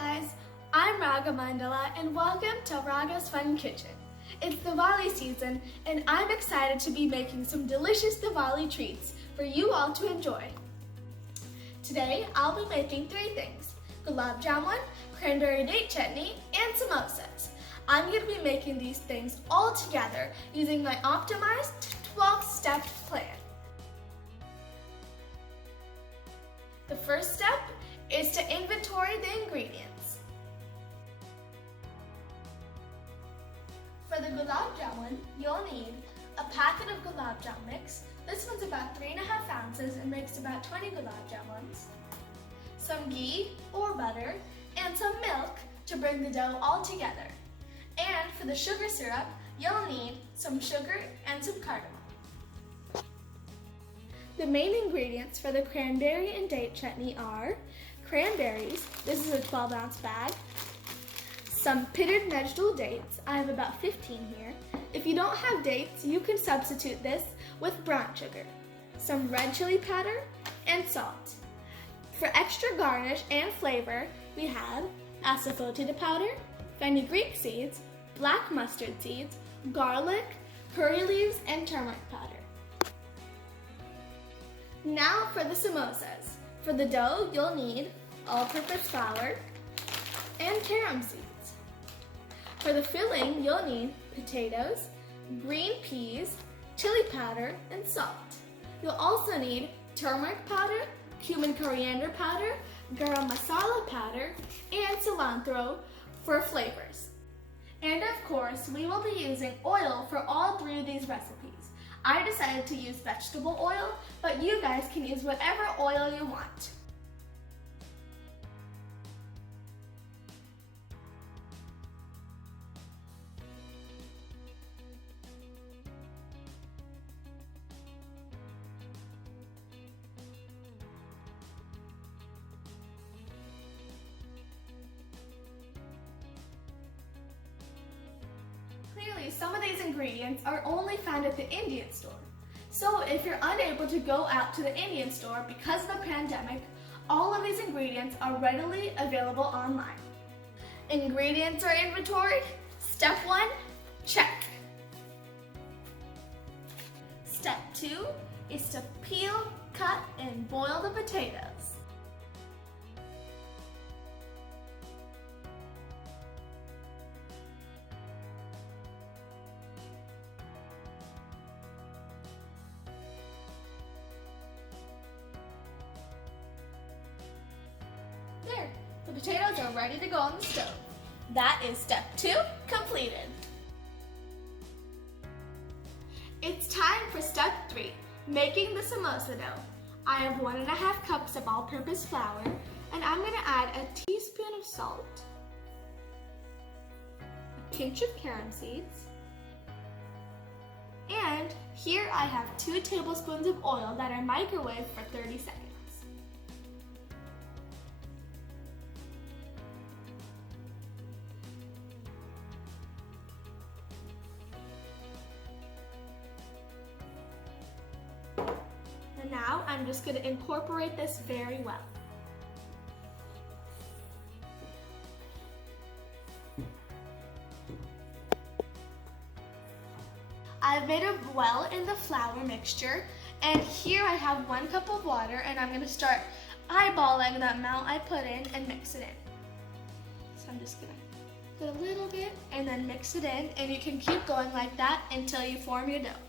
guys, I'm Raaga and welcome to Raaga's Fun Kitchen. It's Diwali season and I'm excited to be making some delicious Diwali treats for you all to enjoy. Today I'll be making three things: Gulab Jamun, Cranberry-Date Chutney, and samosas. I'm going to be making these things all together using my optimized 12-step plan. The first step is to inventory the ingredients. For the Gulab Jamun, you'll need a packet of Gulab Jamun mix. This one's about 3.5 ounces and makes about 20 Gulab Jamuns. Some ghee or butter and some milk to bring the dough all together. And for the sugar syrup, you'll need some sugar and some cardamom. The main ingredients for the cranberry and date chutney are cranberries, this is a 12-ounce bag, some pitted vegetable dates, I have about 15 here. If you don't have dates, you can substitute this with brown sugar, some red chili powder, and salt. For extra garnish and flavor, we have asafoetida powder, fenugreek seeds, black mustard seeds, garlic, curry leaves, and turmeric powder. Now for the samosas. For the dough, you'll need all-purpose flour and carom seeds. For the filling, you'll need potatoes, green peas, chili powder, and salt. You'll also need turmeric powder, cumin coriander powder, garam masala powder, and cilantro for flavors. And of course, we will be using oil for all three of these recipes. I decided to use vegetable oil, but you guys can use whatever oil you want. Clearly, some of these ingredients are only found at the Indian store. So if you're unable to go out to the Indian store because of the pandemic, all of these ingredients are readily available online. Ingredients are inventoried. Step 1, check. Step 2 is to peel, cut, and boil the potatoes. There, the potatoes are ready to go on the stove. That is step 2 completed. It's time for step 3, making the samosa dough. I have 1.5 cups of all-purpose flour, and I'm going to add a teaspoon of salt, a pinch of carom seeds, and here I have 2 tablespoons of oil that I microwave for 30 seconds. And now I'm just going to incorporate this very well. I've made a well in the flour mixture, and here I have 1 cup of water, and I'm going to start eyeballing the amount I put in and mix it in. So I'm just going to put a little bit and then mix it in, and you can keep going like that until you form your dough.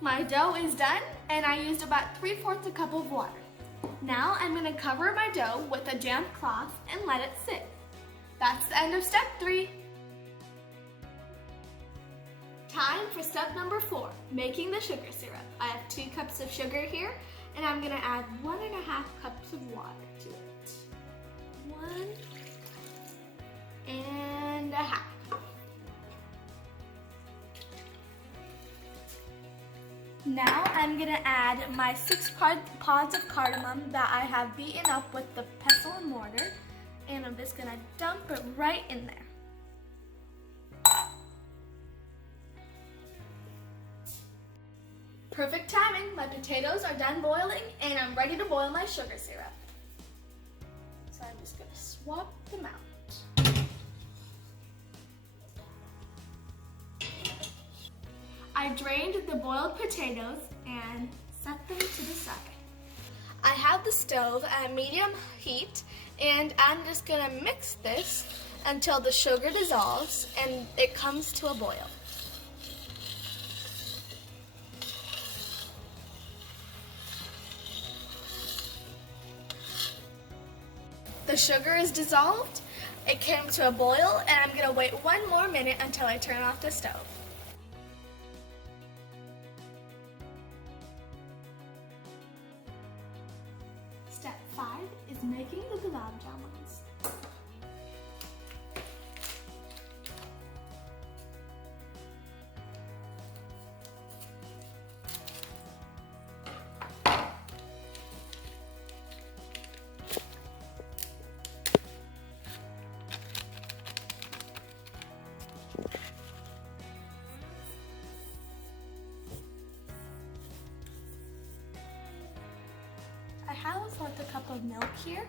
My dough is done, and I used about 3/4 cup of water. Now I'm going to cover my dough with a damp cloth and let it sit. That's the end of step 3. Time for step number 4, making the sugar syrup. I have 2 cups of sugar here, and I'm going to add 1.5 cups of water to it. 1.5. Now I'm gonna add my 6 pods of cardamom that I have beaten up with the pestle and mortar, and I'm just gonna dump it right in there. Perfect timing, my potatoes are done boiling and I'm ready to boil my sugar syrup. So I'm just gonna swap them out. I drained the boiled potatoes and set them to the side. I have the stove at medium heat and I'm just gonna mix this until the sugar dissolves and it comes to a boil. The sugar is dissolved, it came to a boil, and I'm gonna wait 1 more minute until I turn off the stove. Step 5 is making the Gulab Jamuns. I have a 1/4 cup of milk here,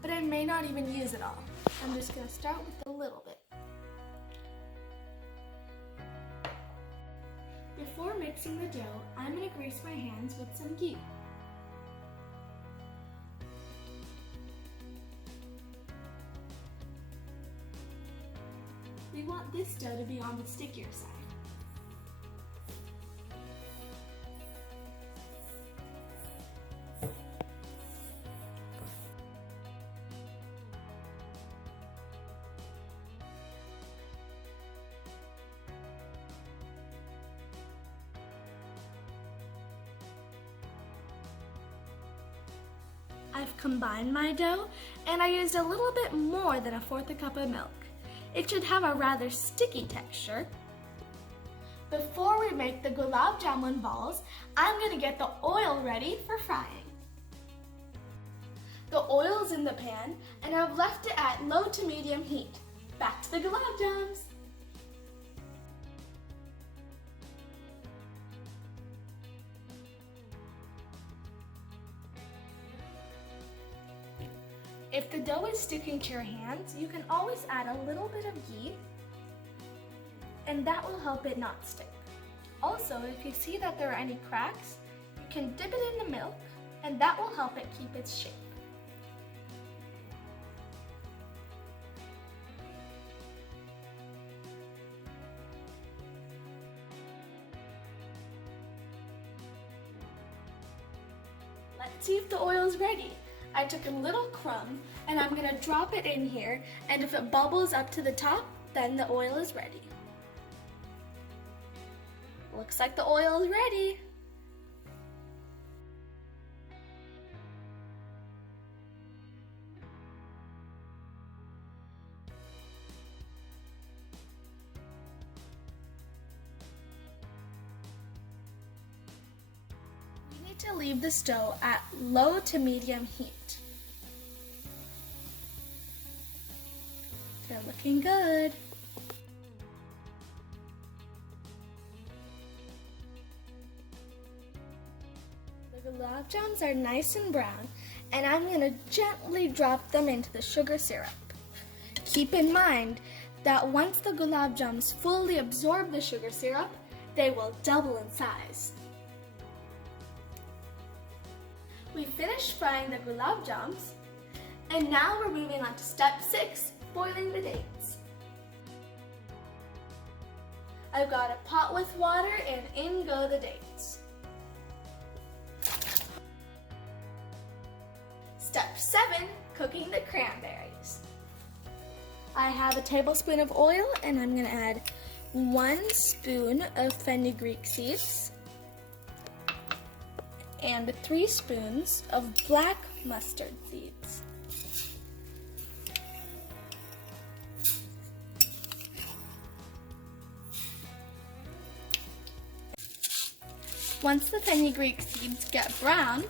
but I may not even use it all. I'm just going to start with a little bit. Before mixing the dough, I'm going to grease my hands with some ghee. We want this dough to be on the stickier side. I've combined my dough and I used a little bit more than a 1/4 cup of milk. It should have a rather sticky texture. Before we make the Gulab Jamun balls, I'm going to get the oil ready for frying. The oil's in the pan and I've left it at low to medium heat. Back to the Gulab Jams. If the dough is sticking to your hands, you can always add a little bit of ghee, and that will help it not stick. Also, if you see that there are any cracks, you can dip it in the milk, and that will help it keep its shape. Let's see if the oil is ready. I took a little crumb and I'm going to drop it in here, and if it bubbles up to the top, then the oil is ready. Looks like the oil is ready. We need to leave the stove at low to medium heat. They're looking good. The Gulab Jamuns are nice and brown, and I'm going to gently drop them into the sugar syrup. Keep in mind that once the Gulab Jamuns fully absorb the sugar syrup, they will double in size. We finished frying the Gulab Jamuns, and now we're moving on to step 6, boiling the dates. I've got a pot with water and in go the dates. Step 7, cooking the cranberries. I have a tablespoon of oil and I'm going to add 1 spoon of fenugreek seeds and 3 spoons of black mustard seeds. Once the fenugreek seeds get brown,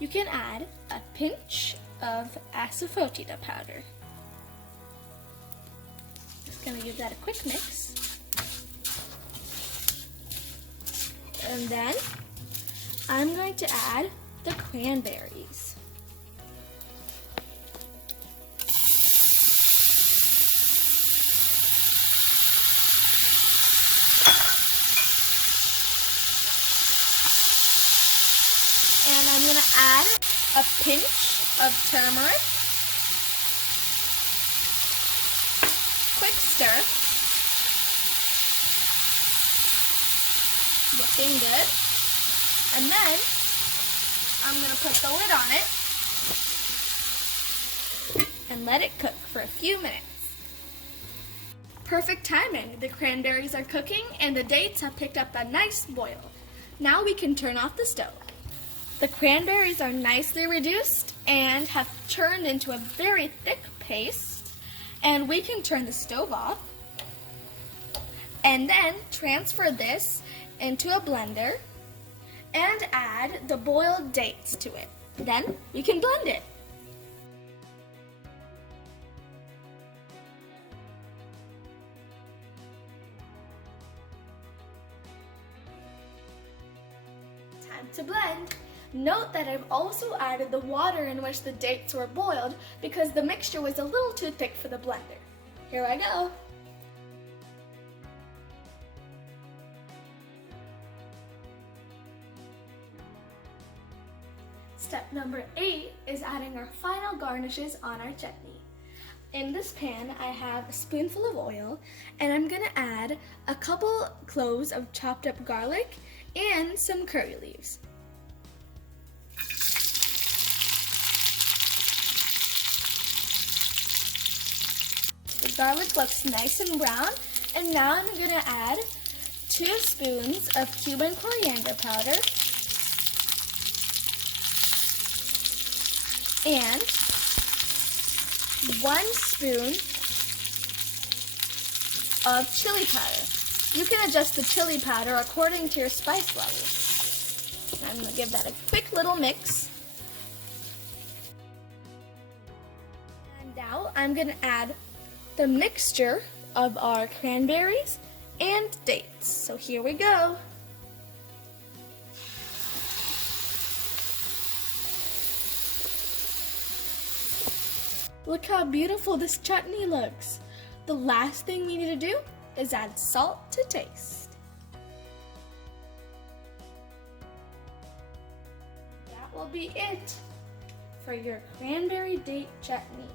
you can add a pinch of asafoetida powder. Just going to give that a quick mix. And then I'm going to add the cranberries. And I'm going to add a pinch of turmeric. Quick stir. Looking good. And then I'm going to put the lid on it and let it cook for a few minutes. Perfect timing. The cranberries are cooking and the dates have picked up a nice boil. Now we can turn off the stove. The cranberries are nicely reduced and have turned into a very thick paste, and we can turn the stove off and then transfer this into a blender and add the boiled dates to it. Then we can blend it. Time to blend. Note that I've also added the water in which the dates were boiled because the mixture was a little too thick for the blender. Here I go. Step number 8 is adding our final garnishes on our chutney. In this pan, I have a spoonful of oil, and I'm going to add a couple cloves of chopped up garlic and some curry leaves. The garlic looks nice and brown, and now I'm going to add 2 spoons of Cuban coriander powder and 1 spoon of chili powder. You can adjust the chili powder according to your spice level. I'm going to give that a quick little mix. And now I'm going to add the mixture of our cranberries and dates. So here we go. Look how beautiful this chutney looks. The last thing we need to do is add salt to taste. That will be it for your cranberry date chutney.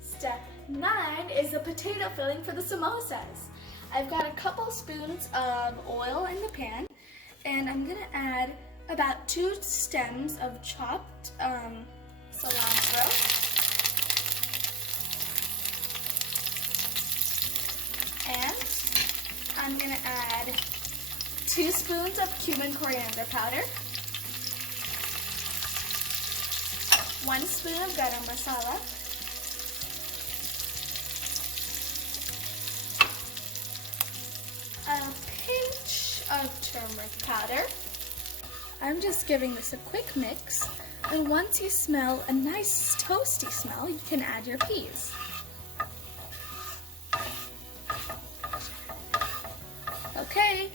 Step 9 is the potato filling for the samosas. I've got a couple spoons of oil in the pan, and I'm going to add about 2 stems of chopped cilantro. And I'm going to add 2 spoons of Cuban coriander powder, 1 spoon of garam masala, a pinch of turmeric powder. I'm just giving this a quick mix, and once you smell a nice toasty smell, you can add your peas. Okay,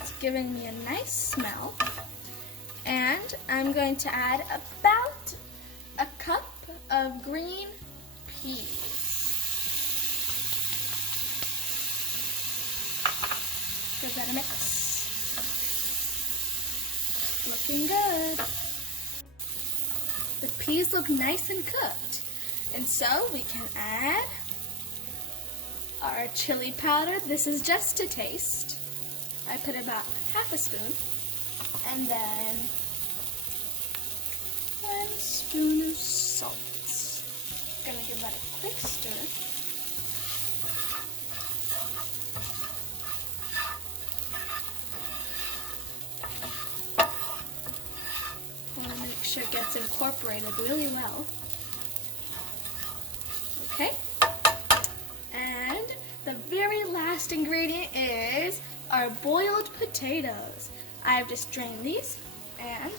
it's giving me a nice smell, and I'm going to add about a cup of green peas. Give that a mix. Looking good. The peas look nice and cooked. And so we can add our chili powder. This is just to taste. I put about half a spoon. And then 1 spoon of salt. Gonna give that a quick stir. Make sure it gets incorporated really well. Okay, and the very last ingredient is our boiled potatoes. I've just drained these, and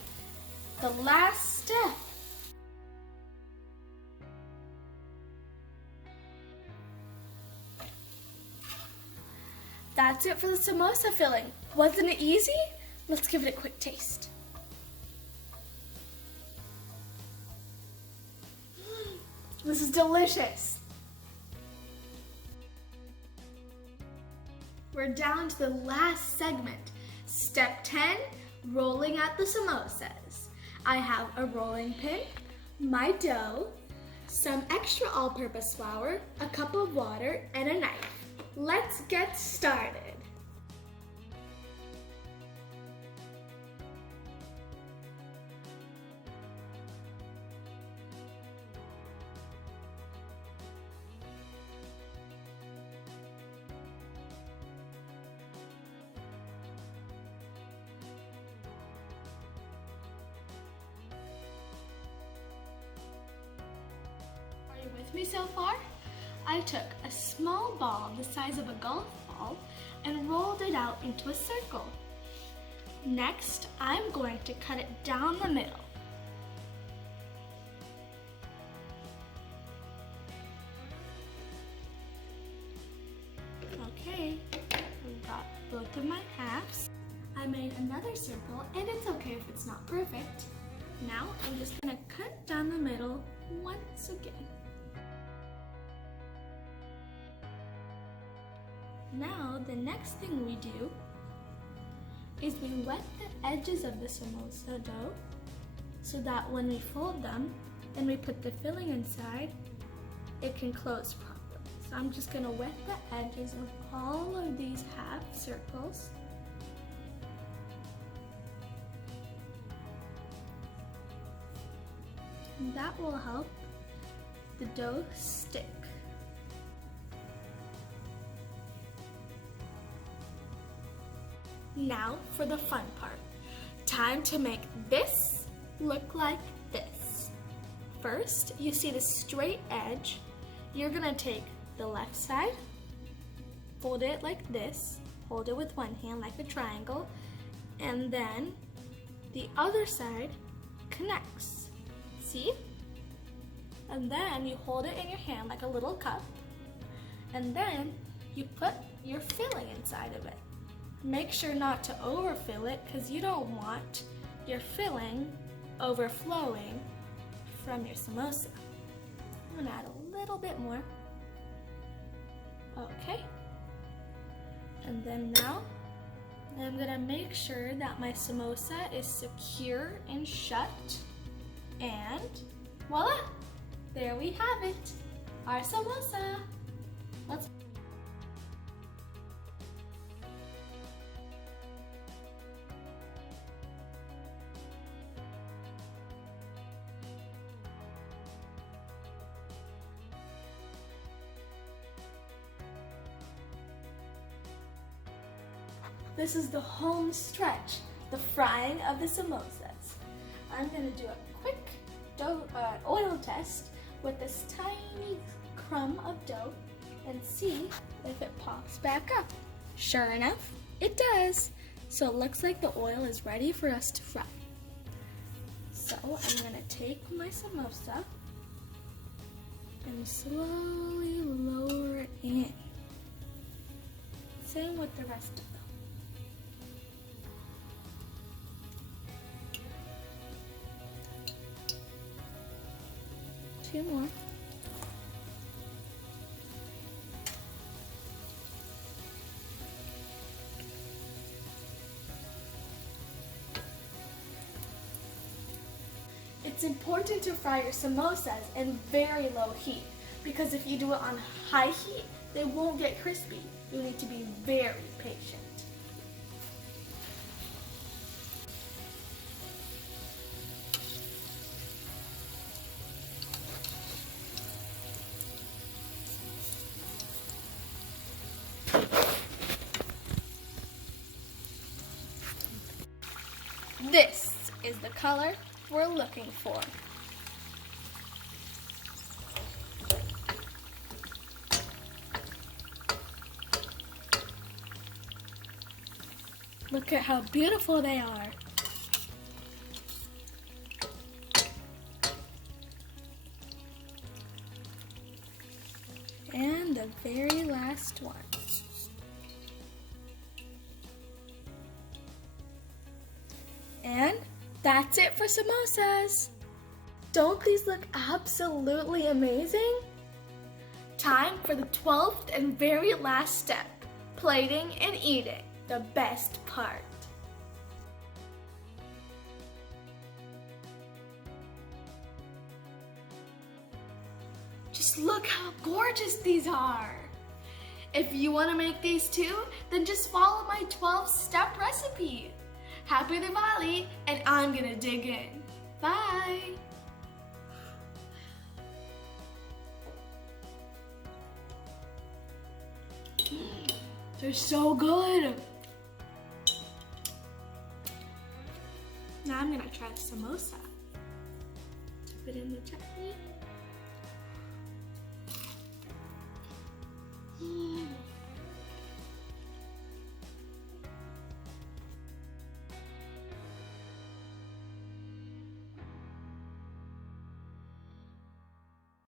the last step. That's it for the samosa filling. Wasn't it easy? Let's give it a quick taste. This is delicious. We're down to the last segment. Step 10, rolling out the samosas. I have a rolling pin, my dough, some extra all-purpose flour, a cup of water, and a knife. Let's get started. Are you with me so far? I took a small ball the size of a golf ball and rolled it out into a circle. Next, I'm going to cut it down the middle. Okay, we've got both of my halves. I made another circle, and it's okay if it's not perfect. Now, I'm just gonna cut down the middle once again. Now, the next thing we do is we wet the edges of the samosa dough so that when we fold them and we put the filling inside, it can close properly. So I'm just gonna wet the edges of all of these half circles. And that will help the dough stick. Now for the fun part. Time to make this look like this. First, you see the straight edge. You're gonna take the left side, fold it like this, hold it with one hand like a triangle, and then the other side connects. See? And then you hold it in your hand like a little cup, and then you put your filling inside of it. Make sure not to overfill it because you don't want your filling overflowing from your samosa. I'm gonna add a little bit more. Okay. And then now I'm gonna make sure that my samosa is secure and shut. And voila! There we have it, our samosa. Let's This is the home stretch, the frying of the samosas. I'm gonna do a quick oil test with this tiny crumb of dough and see if it pops back up. Sure enough, it does. So it looks like the oil is ready for us to fry. So I'm gonna take my samosa and slowly lower it in. Same with the rest of them. Two more. It's important to fry your samosas in very low heat because if you do it on high heat, they won't get crispy. You need to be very patient. This is the color we're looking for. Look at how beautiful they are. And the very last one. And that's it for samosas. Don't these look absolutely amazing? Time for the 12th and very last step, plating and eating, the best part. Just look how gorgeous these are. If you want to make these too, then just follow my 12-step recipe. Happy Diwali, and I'm gonna dig in. Bye. They're so good. Now I'm gonna try the samosa. Dip it in the chutney.